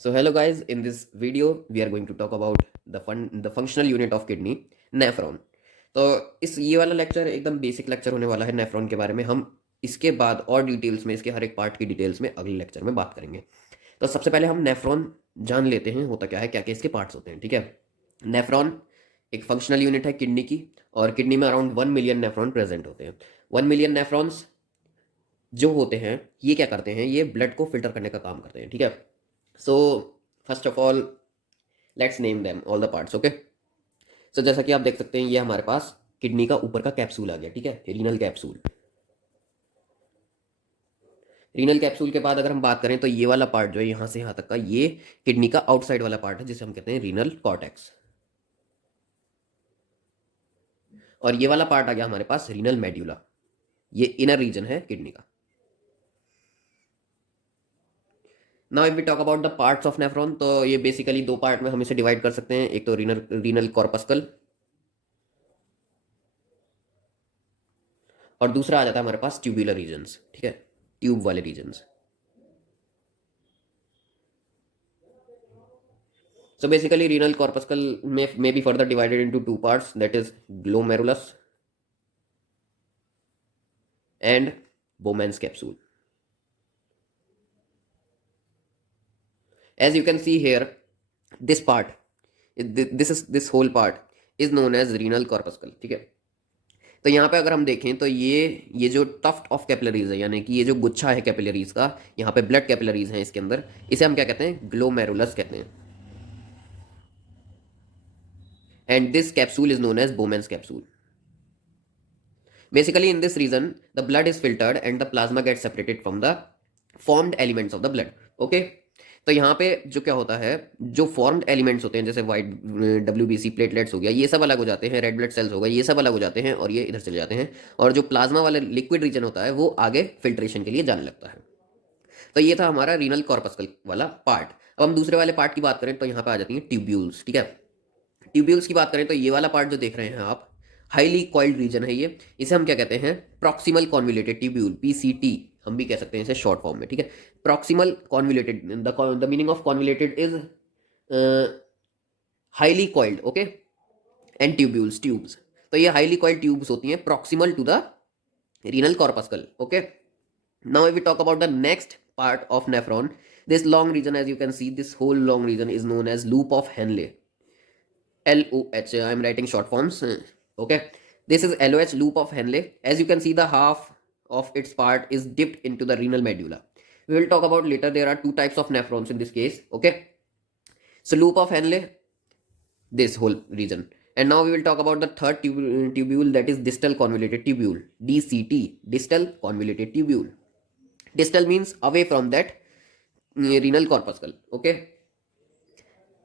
So hello guys, in this video we are going to talk about the functional unit of kidney, nephron. तो इस ये वाला lecture एकदम basic lecture होने वाला है नेफ्रॉन के बारे में। हम इसके बाद और डिटेल्स में इसके हर एक पार्ट की डिटेल्स में अगले लेक्चर में बात करेंगे। तो सबसे पहले हम नेफ्रॉन जान लेते हैं होता क्या है, क्या क्या इसके पार्ट्स होते हैं। ठीक है, नेफ्रॉन एक फंक्शनल यूनिट है किडनी की, और किडनी में अराउंड 1 मिलियन नेफ्रॉन प्रेजेंट होते हैं। 1 मिलियन नेफ्रॉन्स जो होते हैं ये क्या करते हैं, ये ब्लड को फिल्टर करने का काम करते हैं। ठीक है, so first of all let's name them all the parts. Okay, so जैसा कि आप देख सकते हैं ये हमारे पास किडनी का ऊपर का कैप्सूल आ गया। ठीक है, रीनल कैप्सूल। रीनल कैप्सूल के बाद अगर हम बात करें तो ये वाला पार्ट जो है यहाँ से यहाँ तक का, ये किडनी का आउटसाइड वाला पार्ट है जिसे हम कहते हैं रीनल कॉर्टेक्स। और ये वाला पार्ट आ गया हमारे पास रीनल मेड्यूला, ये इनर रीजन है किडनी का। Now if we talk about the parts of nephron, तो ये बेसिकली दो पार्ट में हम इसे डिवाइड कर सकते हैं। एक तो रीनल कॉर्पस्कल, और दूसरा आ जाता है हमारे पास ट्यूबुलर रीजन्स। ठीक है, ट्यूब वाले regions. So basically renal corpuscle may be further divided into two parts, that is glomerulus and Bowman's capsule. As you can see here, this part, this whole part is known as renal corpuscle. ठीक है, तो यहाँ पे अगर हम देखें तो ये जो टफ्ट ऑफ कैपिलरीज है, यानी कि ये जो गुच्छा है कैपिलरीज का, यहाँ पे ब्लड कैपिलरीज हैं इसके अंदर, इसे हम क्या कहते हैं, ग्लोमेरुलस कहते हैं। And this capsule is known as Bowman's capsule. Basically, in this region, the blood is filtered and the plasma gets separated from the formed elements of the blood. Okay? तो यहाँ पे जो क्या होता है, जो फॉर्म्ड एलिमेंट्स होते हैं जैसे वाइट WBC प्लेटलेट्स हो गया, ये सब अलग हो जाते हैं, रेड ब्लड सेल्स हो गए, ये सब अलग हो जाते हैं और ये इधर चले जाते हैं। और जो प्लाज्मा वाला लिक्विड रीजन होता है वो आगे फिल्ट्रेशन के लिए जाने लगता है। तो ये था हमारा रीनल कॉर्पस्कल वाला पार्ट। अब हम दूसरे वाले पार्ट की बात करें तो यहाँ पे आ जाती है ट्यूब्यूल्स। ठीक है, ट्यूब्यूल्स की बात करें तो ये वाला पार्ट जो देख रहे हैं आप, हाईली कॉइल्ड रीजन है ये। इसे हम क्या कहते हैं, प्रॉक्सिमल कॉन्वोल्यूटेड ट्यूब्यूल, PCT हम भी कह सकते हैं इसे शॉर्ट फॉर्म में। ठीक है, proximal convoluted, the meaning of convoluted is highly coiled. Okay, and tubules, tubes. तो ये हाईली कॉइल्ड ट्यूब्स होती हैं proximal to the renal corpuscle. Okay, now if we talk about the next part of nephron, this long region, as you can see, this whole long region is known as loop of Henle. LOH, I am writing short forms. Okay, this is LOH, loop of Henle. As you can see, the half of its part is dipped into the renal medulla. We will talk about later. There are two types of nephrons in this case. Okay, so loop of Henle, this whole region. And now we will talk about the third tubule, that is distal convoluted tubule, DCT, distal convoluted tubule. Distal means away from that renal corpuscle. Okay,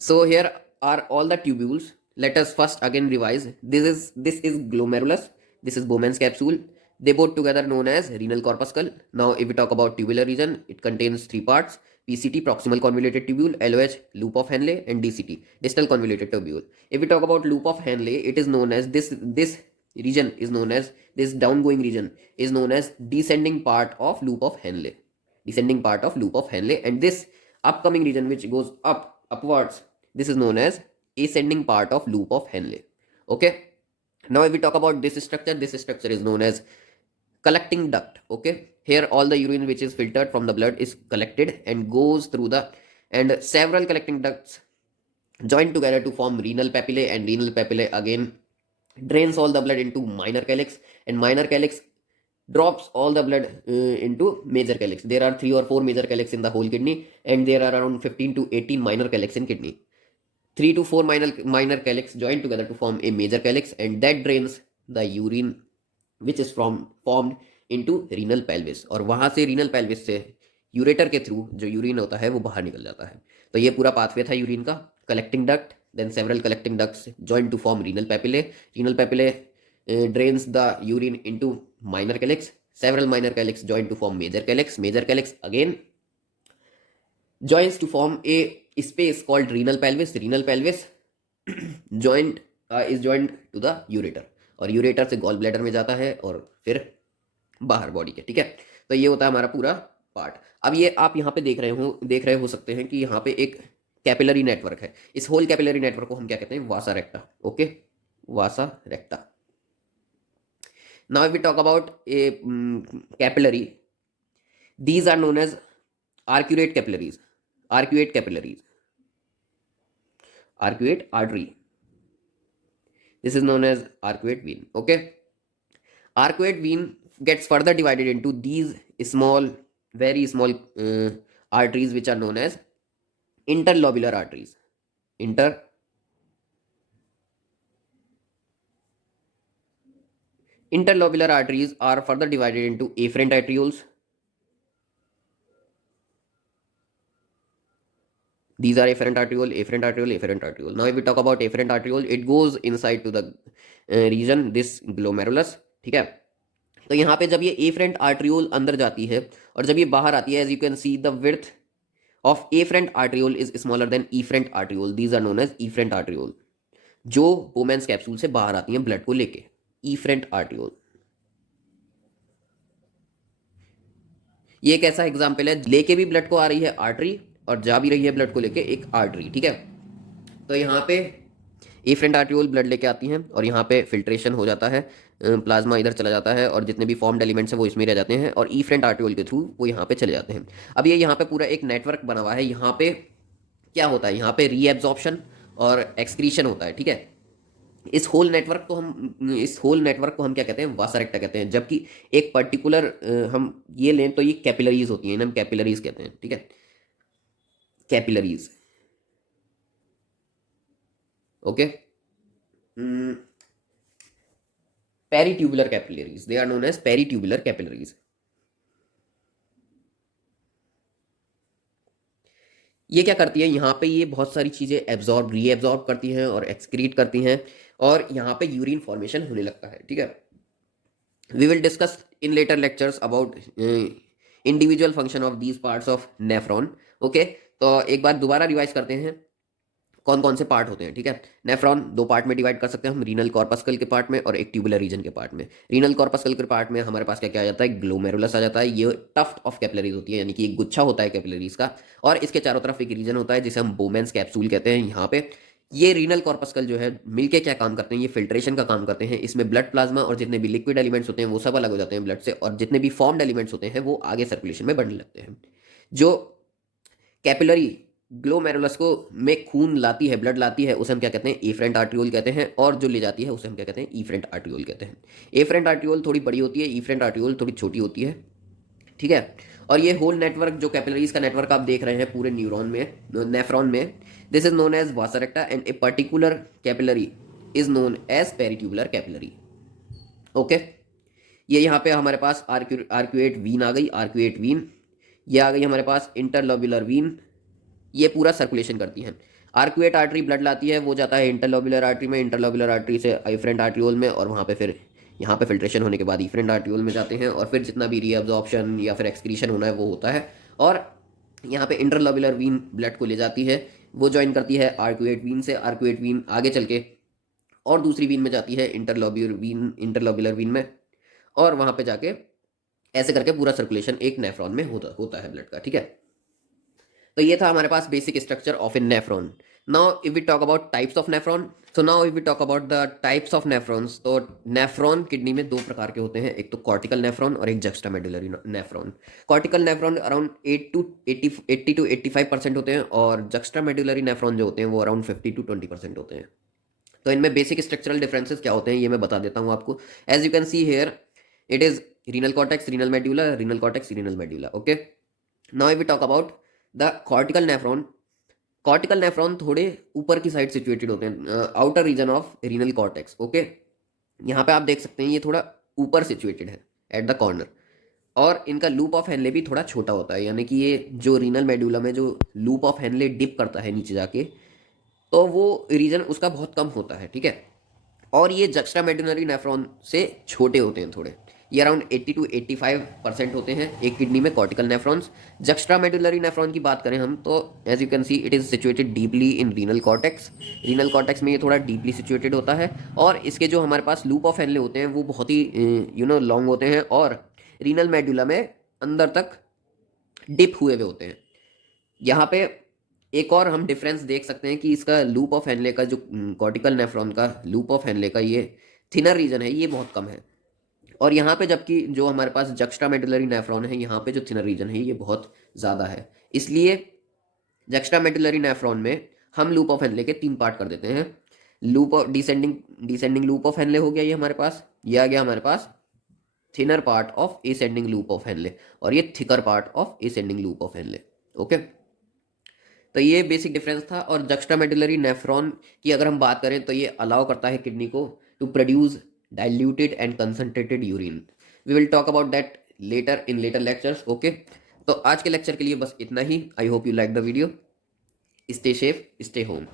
so here are all the tubules. Let us first again revise. This is glomerulus, this is Bowman's capsule. They both together known as renal corpuscle. Now if we talk about tubular region, it contains three parts: PCT, proximal convoluted tubule; LOH, loop of Henle; and DCT, distal convoluted tubule. If we talk about loop of Henle, it is known as this region is known as, this downgoing region is known as descending part of loop of Henle, descending part of loop of Henle. And this upcoming region which goes upwards, this is known as ascending part of loop of Henle. Okay, now if we talk about this structure is known as collecting duct. Okay, here all the urine which is filtered from the blood is collected and goes through the, and several collecting ducts join together to form renal papillae, and renal papillae again drains all the blood into minor calyx, and minor calyx drops all the blood into major calyx. There are 3 or 4 major calyx in the whole kidney, and there are around 15 to 18 minor calyx in kidney. 3 to 4 minor calyx join together to form a major calyx, and that drains the urine which is formed into renal pelvis, और वहां से renal pelvis से ureter के through जो urine होता है वो बाहर निकल जाता है। तो ये पूरा पाथवे था यूरिन का। Collecting duct, then several collecting ducts join to form renal papillae. Renal papillae drains the urine into minor calyx. Several minor calyx join to form major calyx. Major calyx again joins to form a space called renal pelvis. Renal pelvis is joined to the ureter, और ureter से gall bladder में जाता है और फिर बाहर body के। ठीक है, तो ये होता है हमारा पूरा पार्ट। अब ये आप यहाँ पे देख रहे हो सकते हैं कि यहाँ पे एक कैपिलरी नेटवर्क है। इस होल कैपिलरी नेटवर्क को हम क्या कहते हैं? Vasa recta. Okay, vasa recta. Now we talk about a capillary, these are known as arcuate capillaries, arcuate capillaries, arcuate artery, this is known as arcuate vein. Okay, arcuate vein gets further divided into these small, very small arteries which are known as interlobular arteries. Interlobular arteries are further divided into afferent arterioles. These are afferent arteriole, afferent arteriole, afferent arteriole. Now if we talk about afferent arteriole, it goes inside to the region this glomerulus. ठीक है, तो यहाँ पे जब ये efferent arteriole अंदर जाती है और जब ये बाहर आती है, as you can see the width of efferent arteriole is smaller than afferent arteriole, these are known as afferent arteriole, जो बोमेंस कैप्सूल से बाहर आती हैं ब्लड को लेके, इफरेंट आर्ट्रियोल। ये एक ऐसा एग्जाम्पल है, लेके भी ब्लड को आ रही है आर्टरी और जा भी रही है ब्लड को लेके एक आर्टरी। ठीक है, तो यहाँ पे एफरेंट आर्ट्रियोल ब्लड लेके आती हैं और यहाँ पे फिल्ट्रेशन हो जाता है, प्लाज्मा इधर चला जाता है और जितने भी फॉर्म्ड एलिमेंट्स हैं वो इसमें रह जाते हैं और इफरेंट आर्ट्रियोल के थ्रू वो यहाँ पे चले जाते हैं। अब ये यहाँ पे पूरा एक नेटवर्क बना हुआ है। यहाँ पे क्या होता है? यहाँ पे रीएब्जॉर्प्शन और एक्सक्रीशन होता है। ठीक है, इस होल नेटवर्क को हम क्या कहते हैं? वासा रेक्टा कहते हैं। जबकि एक पर्टिकुलर हम ये लें तो ये कैपिलरीज होती हैं, इन्हें हम कैपिलरीज कहते हैं। ठीक है, capillaries. Okay, peritubular capillaries, they are known as peritubular capillaries. ये क्या करती है? यहाँ पे ये बहुत सारी चीजें एब्जॉर्ब रीएब्जॉर्ब करती हैं और एक्सक्रीट करती हैं और यहाँ पे यूरिन फॉर्मेशन होने लगता है। ठीक है, we will discuss in later lectures about individual function of these parts of nephron. Okay, तो एक बार दोबारा रिवाइज करते हैं कौन कौन से पार्ट होते हैं। ठीक है, नेफ्रॉन दो पार्ट में डिवाइड कर सकते हैं हम, रीनल कॉर्पस्कल के पार्ट में और एक ट्यूबुलर रीजन के पार्ट में। रीनल कॉर्पस्कल के पार्ट में हमारे पास क्या क्या आ जाता है? ग्लोमेरुलस आ जाता है। ये टफ्ट ऑफ कैपिलरीज होती है, यानी कि एक गुच्छा होता है कैपिलरीज का और इसके चारों तरफ एक रीजन होता है जिसे हम बोमेंस कैप्सूल कहते हैं। यहाँ पे ये रीनल कॉर्पस्कल जो है मिलके क्या काम करते हैं? ये फिल्ट्रेशन का काम करते हैं। इसमें ब्लड प्लाज्मा और जितने भी लिक्विड एलिमेंट्स होते हैं वो सब अलग हो जाते हैं ब्लड से और जितने भी फॉर्म्ड एलिमेंट्स होते हैं वो आगे सर्कुलेशन में बढ़ने लगते हैं। जो कैपिलरी ग्लोमेरुलस को में खून लाती है, ब्लड लाती है, उसे हम क्या कहते हैं? एफरेंट आर्ट्रियोल कहते हैं और जो ले जाती है उसे हम क्या कहते हैं? इफरेंट आर्ट्रियोल कहते हैं। एफरेंट आर्ट्रियोल थोड़ी बड़ी होती है, इफरेंट आर्ट्रियोल थोड़ी छोटी होती है। ठीक है, और ये होल नेटवर्क जो कैपिलरीज का नेटवर्क आप देख रहे हैं पूरे न्यूरॉन में, नेफ्रॉन में, this is known as vasa recta and a particular capillary is known as peritubular capillary. Okay, ये यहाँ पे हमारे पास आर्क्यूएट वीन आ गई, आर्क्यूएट वीन। ये आ गई हमारे पास इंटरलोब्युलर वीन, ये पूरा सर्कुलेशन करती है। आर्क्यूएट आर्टरी ब्लड लाती है, वो जाता है इंटरलोब्युलर आर्टरी में, इंटरलोब्युलर आर्टरी से इफरेंट आर्ट्रियोल में और वहाँ पे फिर यहाँ पे फिल्ट्रेशन होने के बाद इफरेंट आर्ट्रियोल में जाते हैं और फिर जितना भी रीअब्जॉर्प्शन या फिर एक्सक्रीशन होना है वो होता है और यहाँ पे इंटरलोब्युलर वीन ब्लड को ले जाती है, वो ज्वाइन करती है आर्क्यूएट वीन से। आर्क्यूएट वीन आगे चल के और दूसरी वीन में जाती है इंटरलोब्युलर वीन में और वहाँ पे जाके ऐसे करके पूरा सर्कुलेशन एक नेफ्रॉन में होता है ब्लड का। ठीक है, तो ये था हमारे पास basic structure of a nephron. Now if we talk about types of nephron, so now if we talk about the types of nephrons, तो नेफ्रॉन किडनी में दो प्रकार के होते हैं, एक तो कॉर्टिकल नेफ्रॉन और एक juxtamedullary nephron. Cortical nephron around 80 to 85% होते हैं और जक्स्टामेडुलरी नेफ्रॉन जो होते हैं वो अराउंड 50 to 20% होते हैं। तो इनमें बेसिक स्ट्रक्चरल डिफरेंसेस क्या होते हैं ये मैं बता देता हूँ आपको। As you can see here it is renal cortex, renal medulla, renal cortex, renal medulla. Okay, now if we talk about the cortical nephron, cortical nephron थोड़े ऊपर की साइड सिचुएटेड होते हैं, outer region of renal cortex. Okay, यहाँ पे आप देख सकते हैं ये थोड़ा ऊपर सिचुएटेड है एट द कॉर्नर और इनका लूप ऑफ हेनले भी थोड़ा छोटा होता है, यानी कि ये जो रीनल मेडुला में जो लूप ऑफ हेनले डिप करता है नीचे जाके तो वो रीजन उसका बहुत कम होता है। ठीक है, और ये जक्स्टामेडुलरी नेफ्रॉन से छोटे होते हैं थोड़े, ये अराउंड 80 to 85% होते हैं एक किडनी में कॉर्टिकल नेफ्रॉन्स। जक्स्ट्रामेडुलरी नेफ्रॉन की बात करें हम तो as you can see it is situated deeply in renal cortex. Renal cortex में ये थोड़ा डीपली सिचुएटेड होता है और इसके जो हमारे पास लूप ऑफ हेनले होते हैं वो बहुत ही लॉन्ग होते हैं और रीनल मेडुला में अंदर तक डिप हुए हुए होते हैं। यहाँ पे एक और हम डिफरेंस देख सकते हैं कि इसका लूप ऑफ हेनले का जो कॉर्टिकल नेफ्रॉन का लूप ऑफ हेनले का ये थिनर रीजन है, ये बहुत कम है। और यहाँ पे जबकि जो हमारे पास जक्स्ट्रामेडुलरी नेफ्रॉन है, यहाँ पे जो थिनर रीजन है ये बहुत ज़्यादा है। इसलिए जक्स्ट्रामेडुलरी नेफ्रॉन में हम लूप ऑफ हेनले के 3 पार्ट कर देते हैं। Loop of descending descending loop of Henle हो गया ये हमारे पास, ये आ गया हमारे पास thinner part of ascending loop of Henle, और ये thicker part of ascending loop of Henle. Okay, तो ये बेसिक डिफरेंस था। और जक्स्ट्रामेडुलरी नेफ्रॉन की अगर हम बात करें तो ये अलाउ करता है किडनी को to produce diluted and concentrated urine. We will talk about that later in later lectures. Okay, तो आज के लेक्चर के लिए बस इतना ही। I hope you like the video. Stay safe, stay home.